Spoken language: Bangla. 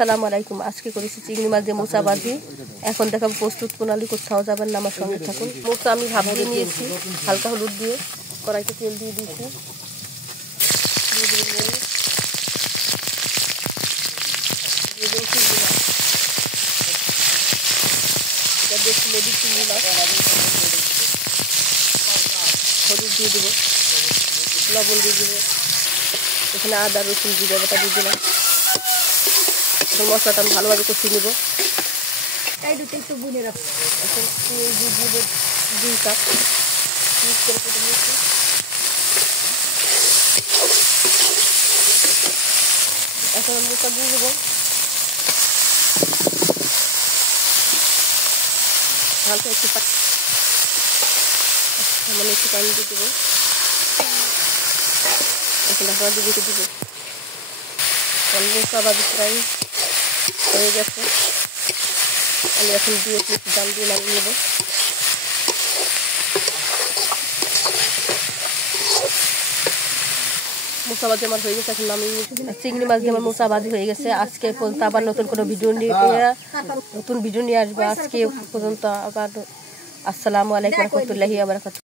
আসসালামু আলাইকুম। আজকে করেছি চিংড়ি মাছ দিয়ে মোচা ভাজি। এখন দেখাবো প্রস্তুত প্রণালী, কোথাও যাবেন না, আমার সঙ্গে থাকুন। মোচা আমি ভাপিয়ে নিয়েছি হালকা হলুদ দিয়ে, কড়াইতে তেল দিয়ে দিয়েছি, দিয়ে দেবেন মরিচ, দিয়ে দেবেন চিংড়ি মাছ, বেশি লেবু চিংড়ি মাছ, হলুদ দিয়ে দেবো, লবণ দিয়ে দেবো, এখানে আদা রসুন জিরে বাটা দিয়ে দিলাম। এখন মশলাটা আমি ভালোভাবে কষিয়ে নেব। এখন পেঁয়াজ দিয়ে দেবো 2 কাপ, মিক্স করে কেটে নিয়েছি। এখন আমি মোচা দিয়ে দেবো, হালকা একটু সামান্য একটু পানি দিয়ে দেবো। এখন ঢাকনা দিয়ে রেখে দেবো। মোচা ভাজি প্রায় হয়ে গেছে, আমি এখন দিয়ে একটু জাল দিয়ে লাগিয়ে নেব। মোচা ভাজি আমার হয়ে গেছে, এখন আমি চিংড়ি মাছ দিয়ে আমার মোচা ভাজি হয়ে গেছে। আজকে পর্যন্ত আবার নতুন কোনো ভিডিও নিয়ে আসবো। আজকে পর্যন্ত আবার আসসালামু আলাইকুম ওয়া রাহমাতুল্লাহি ওয়া বারাকাতুহু।